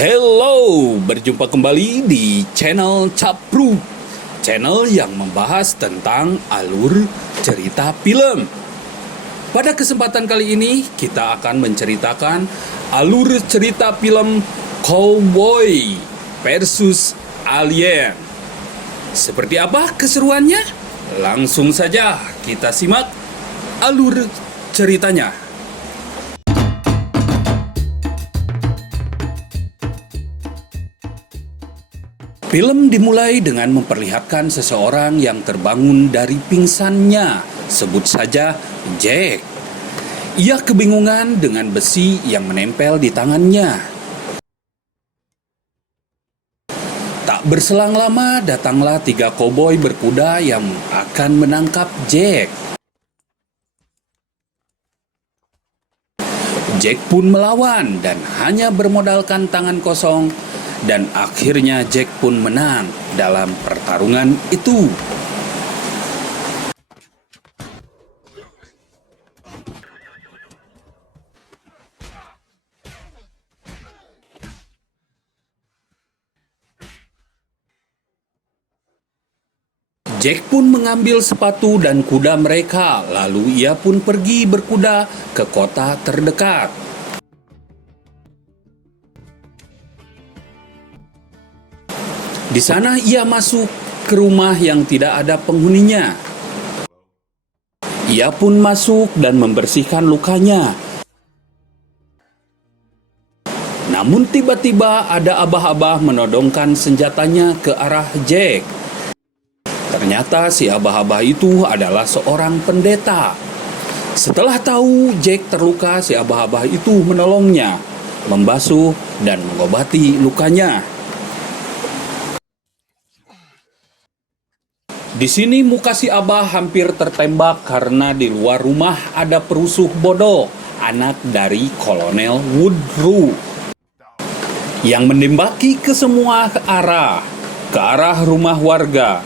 Hello, berjumpa kembali di channel Capru, channel yang membahas tentang alur cerita film. Pada kesempatan kali ini, kita akan menceritakan alur cerita film Cowboy versus Alien. Seperti apa keseruannya? Langsung saja kita simak alur ceritanya. Film dimulai dengan memperlihatkan seseorang yang terbangun dari pingsannya, sebut saja Jack. Ia kebingungan dengan besi yang menempel di tangannya. Tak berselang lama, datanglah 3 koboi berkuda yang akan menangkap Jack. Jack pun melawan dan hanya bermodalkan tangan kosong. Dan akhirnya Jack pun menang dalam pertarungan itu. Jack pun mengambil sepatu dan kuda mereka, lalu ia pun pergi berkuda ke kota terdekat. Di sana ia masuk ke rumah yang tidak ada penghuninya. Ia pun masuk dan membersihkan lukanya. Namun tiba-tiba ada abah-abah menodongkan senjatanya ke arah Jack. Ternyata si abah-abah itu adalah seorang pendeta. Setelah tahu Jack terluka, si abah-abah itu menolongnya, membasuh dan mengobati lukanya. Di sini muka si abah hampir tertembak karena di luar rumah ada perusuh bodoh, anak dari Kolonel Woodrow, yang menembaki ke semua ke arah rumah warga.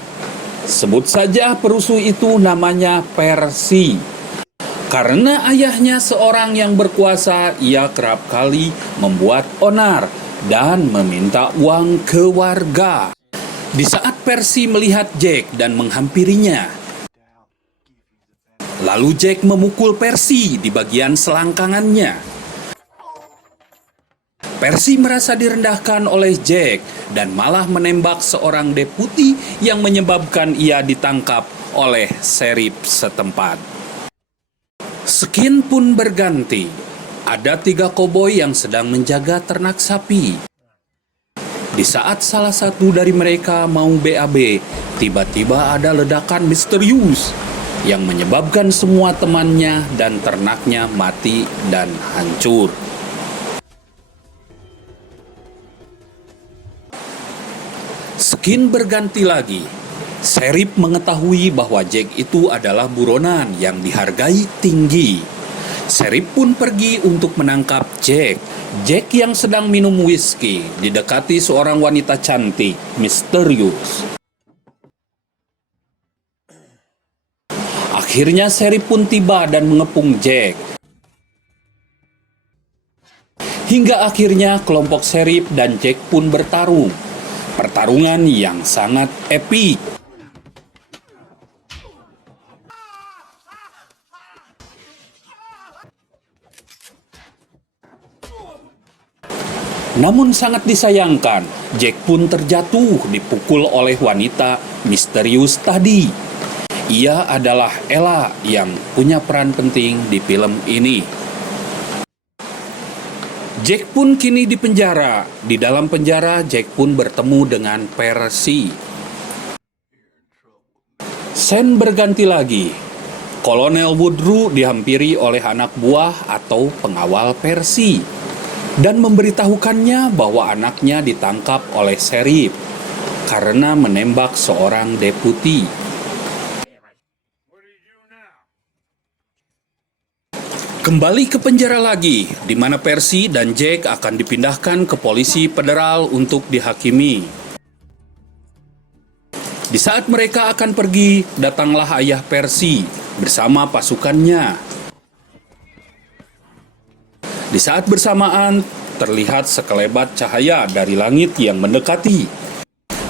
Sebut saja perusuh itu namanya Percy. Karena ayahnya seorang yang berkuasa, ia kerap kali membuat onar dan meminta uang ke warga. Di saat Percy melihat Jack dan menghampirinya, lalu Jack memukul Percy di bagian selangkangannya. Percy merasa direndahkan oleh Jack dan malah menembak seorang deputi yang menyebabkan ia ditangkap oleh sheriff setempat. Skin pun berganti. Ada 3 koboi yang sedang menjaga ternak sapi. Di saat salah satu dari mereka mau BAB, tiba-tiba ada ledakan misterius yang menyebabkan semua temannya dan ternaknya mati dan hancur. Skin berganti lagi. Sheriff mengetahui bahwa Jack itu adalah buronan yang dihargai tinggi. Sheriff pun pergi untuk menangkap Jack. Jack yang sedang minum whisky didekati seorang wanita cantik, misterius. Akhirnya sheriff pun tiba dan mengepung Jack. Hingga akhirnya kelompok sheriff dan Jack pun bertarung. Pertarungan yang sangat epik. Namun sangat disayangkan, Jack pun terjatuh dipukul oleh wanita misterius tadi. Ia adalah Ella yang punya peran penting di film ini. Jack pun kini di penjara. Di dalam penjara, Jack pun bertemu dengan Percy. Scene berganti lagi. Kolonel Woodrow dihampiri oleh anak buah atau pengawal Percy dan memberitahukannya bahwa anaknya ditangkap oleh sheriff karena menembak seorang deputi. Kembali ke penjara lagi, di mana Percy dan Jack akan dipindahkan ke polisi federal untuk dihakimi. Di saat mereka akan pergi, datanglah ayah Percy bersama pasukannya. Di saat bersamaan, terlihat sekelebat cahaya dari langit yang mendekati.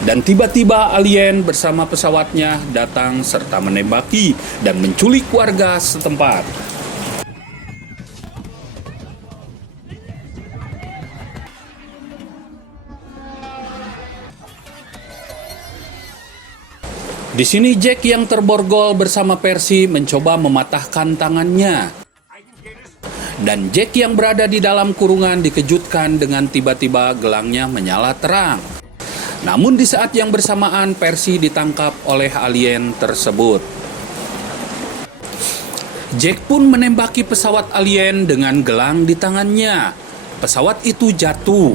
Dan tiba-tiba alien bersama pesawatnya datang serta menembaki dan menculik warga setempat. Di sini Jack yang terborgol bersama Percy mencoba mematahkan tangannya. Dan Jack yang berada di dalam kurungan dikejutkan dengan tiba-tiba gelangnya menyala terang. Namun di saat yang bersamaan Percy ditangkap oleh alien tersebut. Jack pun menembaki pesawat alien dengan gelang di tangannya. Pesawat itu jatuh.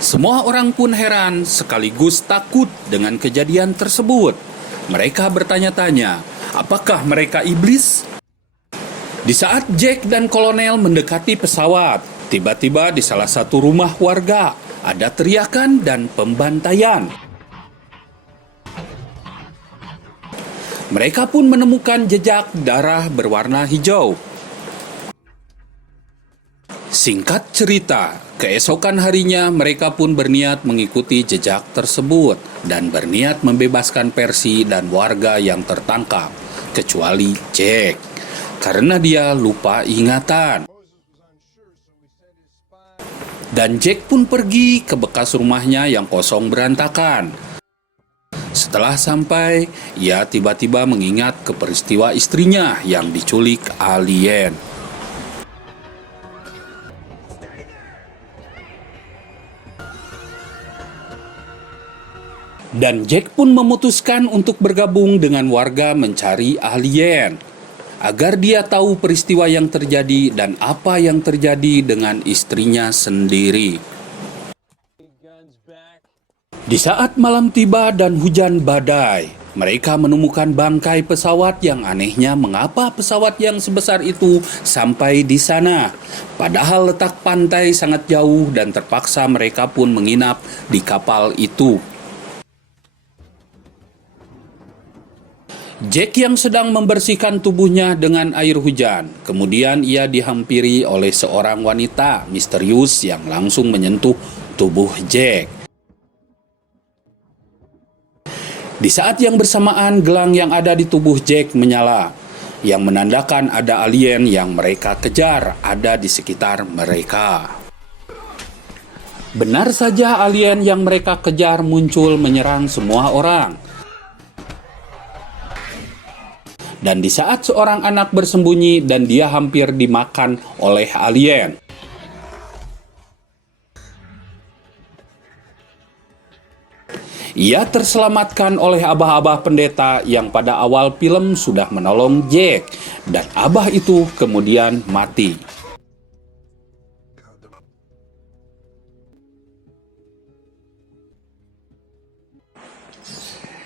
Semua orang pun heran sekaligus takut dengan kejadian tersebut. Mereka bertanya-tanya, apakah mereka iblis? Di saat Jack dan kolonel mendekati pesawat, tiba-tiba di salah satu rumah warga ada teriakan dan pembantaian. Mereka pun menemukan jejak darah berwarna hijau. Singkat cerita, keesokan harinya mereka pun berniat mengikuti jejak tersebut dan berniat membebaskan Percy dan warga yang tertangkap, kecuali Jack, karena dia lupa ingatan. Dan Jack pun pergi ke bekas rumahnya yang kosong berantakan. Setelah sampai, ia tiba-tiba mengingat ke peristiwa istrinya yang diculik alien. Dan Jack pun memutuskan untuk bergabung dengan warga mencari alien, agar dia tahu peristiwa yang terjadi dan apa yang terjadi dengan istrinya sendiri. Di saat malam tiba dan hujan badai, mereka menemukan bangkai pesawat yang anehnya mengapa pesawat yang sebesar itu sampai di sana. Padahal letak pantai sangat jauh dan terpaksa mereka pun menginap di kapal itu. Jack yang sedang membersihkan tubuhnya dengan air hujan. Kemudian ia dihampiri oleh seorang wanita misterius yang langsung menyentuh tubuh Jack. Di saat yang bersamaan, gelang yang ada di tubuh Jack menyala, yang menandakan ada alien yang mereka kejar ada di sekitar mereka. Benar saja, alien yang mereka kejar muncul menyerang semua orang. Dan di saat seorang anak bersembunyi dan dia hampir dimakan oleh alien. Ia terselamatkan oleh abah-abah pendeta yang pada awal film sudah menolong Jack. Dan abah itu kemudian mati.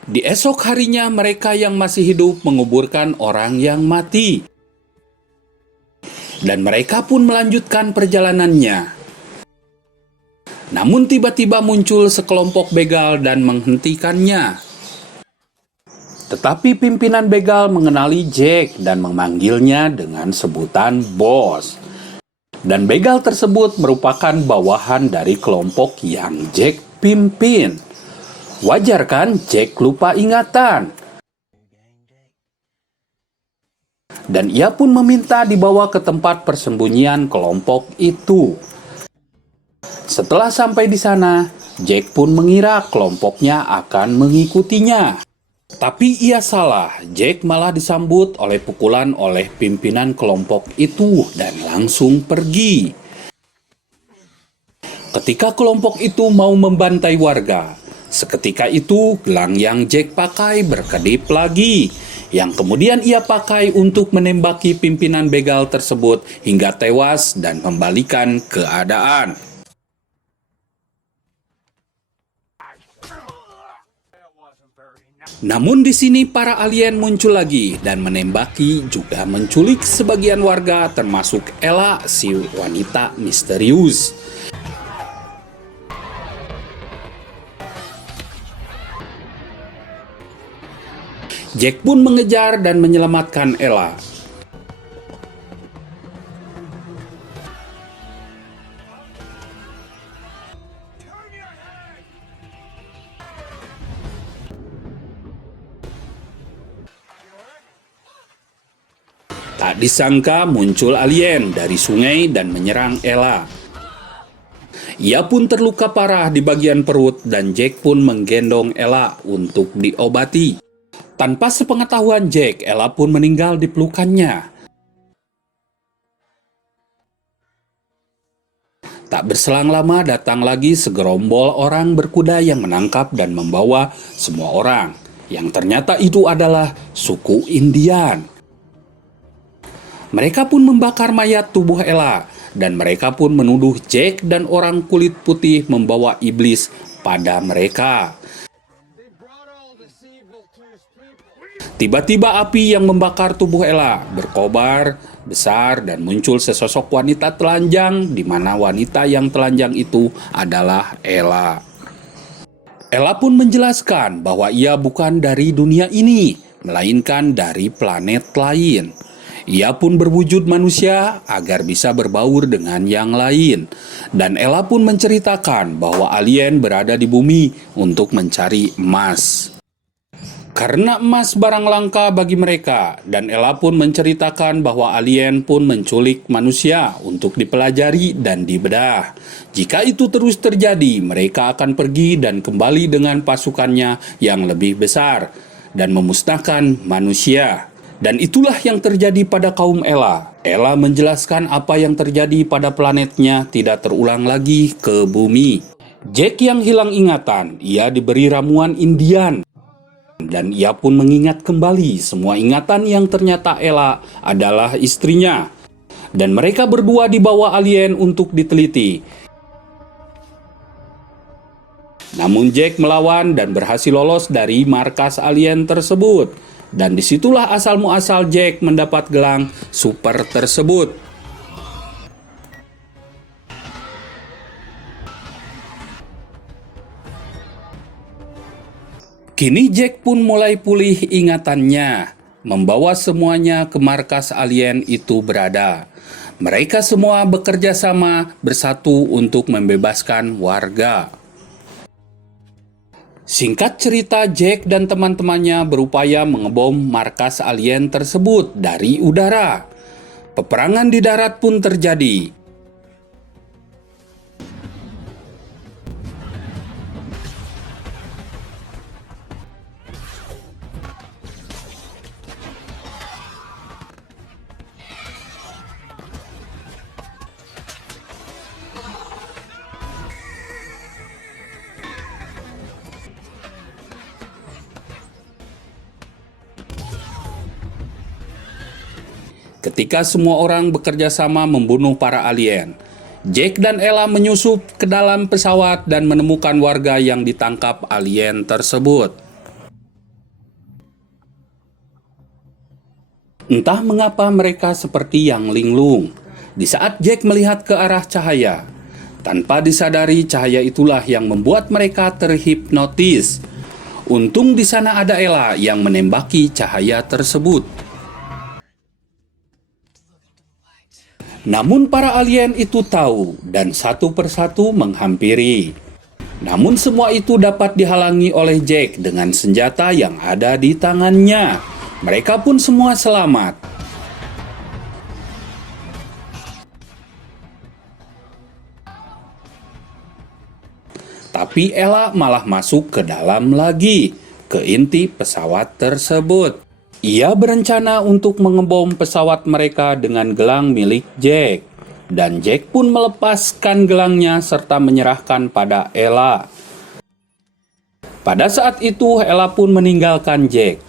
Di esok harinya mereka yang masih hidup menguburkan orang yang mati. Dan mereka pun melanjutkan perjalanannya. Namun tiba-tiba muncul sekelompok begal dan menghentikannya. Tetapi pimpinan begal mengenali Jack dan memanggilnya dengan sebutan bos. Dan begal tersebut merupakan bawahan dari kelompok yang Jack pimpin. Wajar kan Jack lupa ingatan? Dan ia pun meminta dibawa ke tempat persembunyian kelompok itu. Setelah sampai di sana, Jack pun mengira kelompoknya akan mengikutinya. Tapi ia salah, Jack malah disambut oleh pukulan oleh pimpinan kelompok itu dan langsung pergi. Ketika kelompok itu mau membantai warga, seketika itu gelang yang Jack pakai berkedip lagi, yang kemudian ia pakai untuk menembaki pimpinan begal tersebut hingga tewas dan membalikan keadaan. Namun di sini para alien muncul lagi dan menembaki juga menculik sebagian warga termasuk Ella, si wanita misterius. Jack pun mengejar dan menyelamatkan Ella. Tak disangka muncul alien dari sungai dan menyerang Ella. Ia pun terluka parah di bagian perut dan Jack pun menggendong Ella untuk diobati. Tanpa sepengetahuan Jack, Ella pun meninggal di pelukannya. Tak berselang lama datang lagi segerombol orang berkuda yang menangkap dan membawa semua orang. Yang ternyata itu adalah suku Indian. Mereka pun membakar mayat tubuh Ella. Dan mereka pun menuduh Jack dan orang kulit putih membawa iblis pada mereka. Tiba-tiba api yang membakar tubuh Ella berkobar besar dan muncul sesosok wanita telanjang, di mana wanita yang telanjang itu adalah Ella. Ella pun menjelaskan bahwa ia bukan dari dunia ini, melainkan dari planet lain. Ia pun berwujud manusia agar bisa berbaur dengan yang lain. Dan Ella pun menceritakan bahwa alien berada di bumi untuk mencari emas. Karena emas barang langka bagi mereka, dan Ella pun menceritakan bahwa alien pun menculik manusia untuk dipelajari dan dibedah. Jika itu terus terjadi, mereka akan pergi dan kembali dengan pasukannya yang lebih besar dan memusnahkan manusia. Dan itulah yang terjadi pada kaum Ella. Ella menjelaskan apa yang terjadi pada planetnya tidak terulang lagi ke bumi. Jack yang hilang ingatan, ia diberi ramuan Indian. Dan ia pun mengingat kembali semua ingatan yang ternyata Ella adalah istrinya. Dan mereka berdua dibawa alien untuk diteliti. Namun Jack melawan dan berhasil lolos dari markas alien tersebut. Dan disitulah asal-muasal Jack mendapat gelang super tersebut. Kini Jack pun mulai pulih ingatannya, membawa semuanya ke markas alien itu berada. Mereka semua bekerja sama bersatu untuk membebaskan warga. Singkat cerita, Jack dan teman-temannya berupaya mengebom markas alien tersebut dari udara. Peperangan di darat pun terjadi. Ketika semua orang bekerja sama membunuh para alien, Jack dan Ella menyusup ke dalam pesawat dan menemukan warga yang ditangkap alien tersebut. Entah mengapa mereka seperti yang linglung. Di saat Jack melihat ke arah cahaya, tanpa disadari cahaya itulah yang membuat mereka terhipnotis. Untung di sana ada Ella yang menembaki cahaya tersebut. Namun para alien itu tahu dan satu persatu menghampiri. Namun semua itu dapat dihalangi oleh Jack dengan senjata yang ada di tangannya. Mereka pun semua selamat. Tapi Ella malah masuk ke dalam lagi, ke inti pesawat tersebut. Ia berencana untuk mengebom pesawat mereka dengan gelang milik Jack. Dan Jack pun melepaskan gelangnya serta menyerahkan pada Ella. Pada saat itu Ella pun meninggalkan Jack.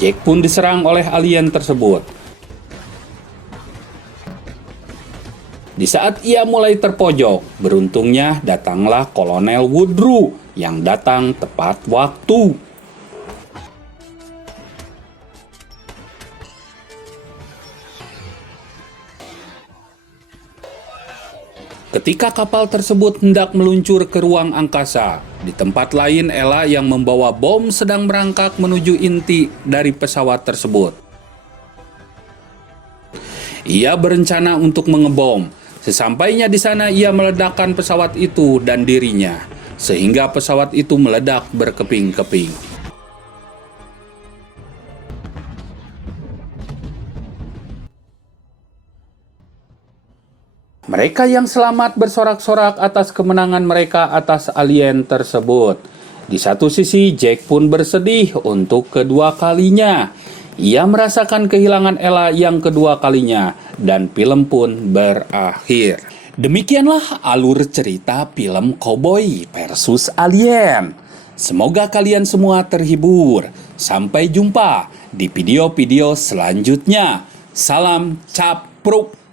Jack pun diserang oleh alien tersebut. Di saat ia mulai terpojok, beruntungnya datanglah Kolonel Woodrow yang datang tepat waktu. Ketika kapal tersebut hendak meluncur ke ruang angkasa, di tempat lain Ella yang membawa bom sedang merangkak menuju inti dari pesawat tersebut. Ia berencana untuk mengebom. Sesampainya di sana ia meledakkan pesawat itu dan dirinya, sehingga pesawat itu meledak berkeping-keping. Mereka yang selamat bersorak-sorak atas kemenangan mereka atas alien tersebut. Di satu sisi, Jack pun bersedih untuk kedua kalinya. Ia merasakan kehilangan Ella yang kedua kalinya, dan film pun berakhir. Demikianlah alur cerita film Cowboy versus Alien. Semoga kalian semua terhibur. Sampai jumpa di video-video selanjutnya. Salam capruk.